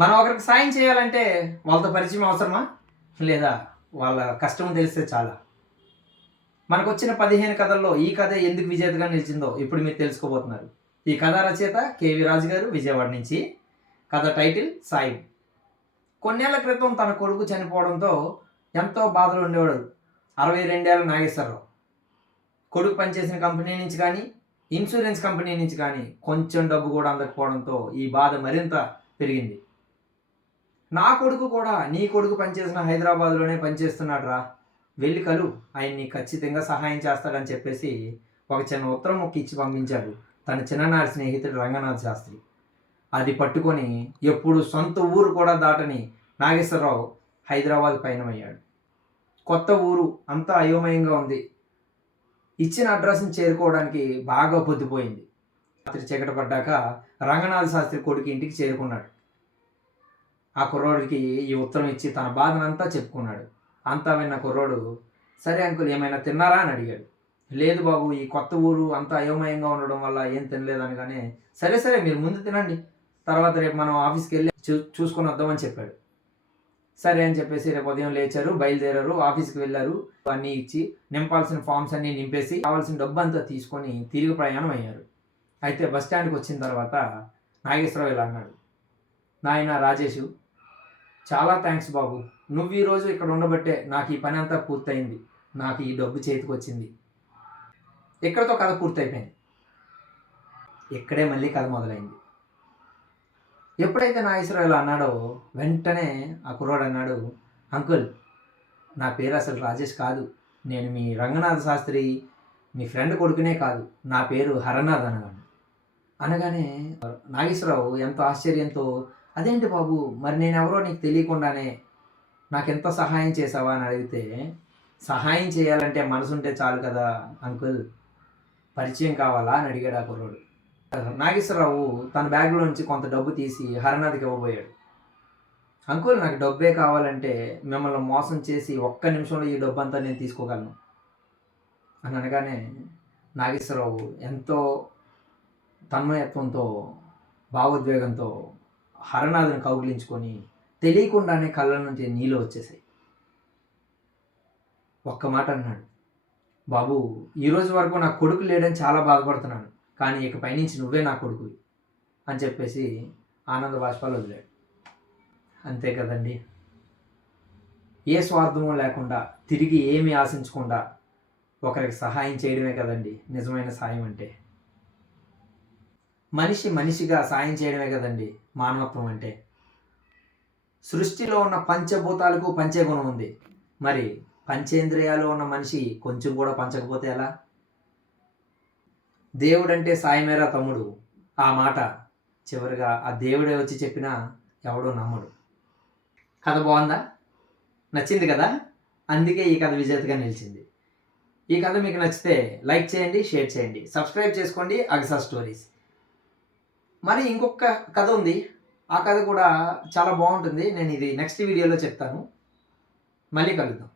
మనం ఒకరికి సాయం చేయాలంటే వాళ్ళతో పరిచయం అవసరమా, లేదా వాళ్ళ కష్టం తెలిస్తే చాలా? మనకు వచ్చిన 15 కథల్లో ఈ కథ ఎందుకు విజేతగా నిలిచిందో ఇప్పుడు మీరు తెలుసుకోబోతున్నారు. ఈ కథ రచయిత కేవి రాజు గారు, విజయవాడ నుంచి. కథ టైటిల్ సాయి. కొన్నేళ్ల క్రితం తన కొడుకు చనిపోవడంతో ఎంతో బాధలో ఉండేవాడు 62 ఏళ్ల నాగేశ్వరరావు. కొడుకు పనిచేసిన కంపెనీ నుంచి కానీ, ఇన్సూరెన్స్ కంపెనీ నుంచి కానీ కొంచెం డబ్బు కూడా అందకపోవడంతో ఈ బాధ మరింత పెరిగింది. నా కొడుకు కూడా నీ కొడుకు పనిచేసిన హైదరాబాద్లోనే పనిచేస్తున్నాడు రా, వెళ్ళి కలు, ఆయన్ని ఖచ్చితంగా సహాయం చేస్తాడని చెప్పేసి ఒక చిన్న ఉత్తరం ముక్క ఇచ్చి పంపించాడు తన చిన్ననాటి స్నేహితుడు రంగనాథ్ శాస్త్రి. అది పట్టుకొని ఎప్పుడు సొంత ఊరు కూడా దాటని నాగేశ్వరరావు హైదరాబాద్ పయనమయ్యాడు. కొత్త ఊరు అంతా అయోమయంగా ఉంది. ఇచ్చిన అడ్రస్ని చేరుకోవడానికి బాగా పొద్దుపోయింది. రాత్రి చీకటి పడ్డాక రంగనాథ్ శాస్త్రి కొడుకు ఇంటికి చేరుకున్నాడు. ఆ కుర్రోడికి ఈ ఉత్తరం ఇచ్చి తన బాధనంతా చెప్పుకున్నాడు. అంతా విన్న కుర్రోడు, సరే అంకుల్ ఏమైనా తిన్నారా అని అడిగాడు. లేదు బాబు, ఈ కొత్త ఊరు అంతా అయోమయంగా ఉండడం వల్ల ఏం తినలేదనగానే, సరే సరే మీరు ముందు తినండి, తర్వాత రేపు మనం ఆఫీస్కి వెళ్ళి చూసుకొని వద్దామని చెప్పాడు. సరే అని చెప్పేసి రేపు ఉదయం లేచారు, బయలుదేరారు, ఆఫీస్కి వెళ్ళారు. అన్నీ ఇచ్చి నింపాల్సిన ఫామ్స్ అన్నీ నింపేసి కావాల్సిన డబ్బు అంతా తీసుకొని తిరిగి ప్రయాణం అయ్యారు. అయితే బస్ స్టాండ్కి వచ్చిన తర్వాత నాగేశ్వరరావు ఇలా అన్నాడు, నాయన రాజేషు, చాలా థ్యాంక్స్ బాబు, నువ్వు ఈరోజు ఇక్కడ ఉండబట్టే నాకు ఈ పని అంతా పూర్తయింది, నాకు ఈ డబ్బు చేతికి వచ్చింది. ఇక్కడతో కథ పూర్తయిపోయింది. ఇక్కడే మళ్ళీ కథ మొదలైంది. ఎప్పుడైతే నాగేశ్వరరావు ఇలా అన్నాడో వెంటనే ఆ కుర్రాడు అన్నాడు, అంకుల్ నా పేరు అసలు రాజేష్ కాదు, నేను మీ రంగనాథ శాస్త్రి మీ ఫ్రెండ్ కొడుకునే కాదు, నా పేరు హరనాథ్ అనగానే నాగేశ్వరరావు ఎంతో ఆశ్చర్యంతో, అదేంటి బాబు, మరి నేనెవరో నీకు తెలియకుండానే నాకెంత సహాయం చేసావా అని అడిగితే, సహాయం చేయాలంటే మనసు ఉంటే చాలు కదా అంకుల్, పరిచయం కావాలా అని అడిగాడు ఆ కుర్రోడు. నాగేశ్వరరావు తన బ్యాగ్లో నుంచి కొంత డబ్బు తీసి హరనాథ్కి ఇవ్వబోయాడు. అంకుల్ నాకు డబ్బే కావాలంటే మిమ్మల్ని మోసం చేసి ఒక్క నిమిషంలో ఈ డబ్బు అంతా నేను తీసుకోగలను అని అనగానే నాగేశ్వరరావు ఎంతో తన్మయత్వంతో భావోద్వేగంతో హరనాథ్ని కౌగిలించుకొని తెలియకుండానే కళ్ళ నుంచి నీళ్ళు వచ్చేసాయి. ఒక్క మాట అన్నాడు, బాబు ఈరోజు వరకు నా కొడుకు లేడని చాలా బాధపడుతున్నాను, కానీ ఇక పైనుంచి నువ్వే నా కొడుకు అని చెప్పేసి ఆనంద బాష్పాలు వదిలాడు. అంతే కదండి, ఏ స్వార్థము లేకుండా తిరిగి ఏమీ ఆశించకుండా ఒకరికి సహాయం చేయడమే కదండి నిజమైన సాయం అంటే. మనిషి మనిషిగా సాయం చేయడమే కదండి మానవత్వం అంటే. సృష్టిలో ఉన్న పంచభూతాలకు పంచే గుణం ఉంది, మరి పంచేంద్రియాలు ఉన్న మనిషి కొంచెం కూడా పంచకపోతే ఎలా? దేవుడంటే సాయమేరా తమ్ముడు, ఆ మాట చివరిగా ఆ దేవుడే వచ్చి చెప్పినా ఎవడో నమ్మడు. కథ బాగుందా? నచ్చింది కదా? అందుకే ఈ కథ విజేతగా నిలిచింది. ఈ కథ మీకు నచ్చితే లైక్ చేయండి, షేర్ చేయండి, సబ్స్క్రైబ్ చేసుకోండి అగసా స్టోరీస్. మరి ఇంకొక కథ ఉంది, ఆ కథ కూడా చాలా బాగుంటుంది. నేను ఇది నెక్స్ట్ వీడియోలో చెప్తాను. మళ్ళీ కలుద్దాం.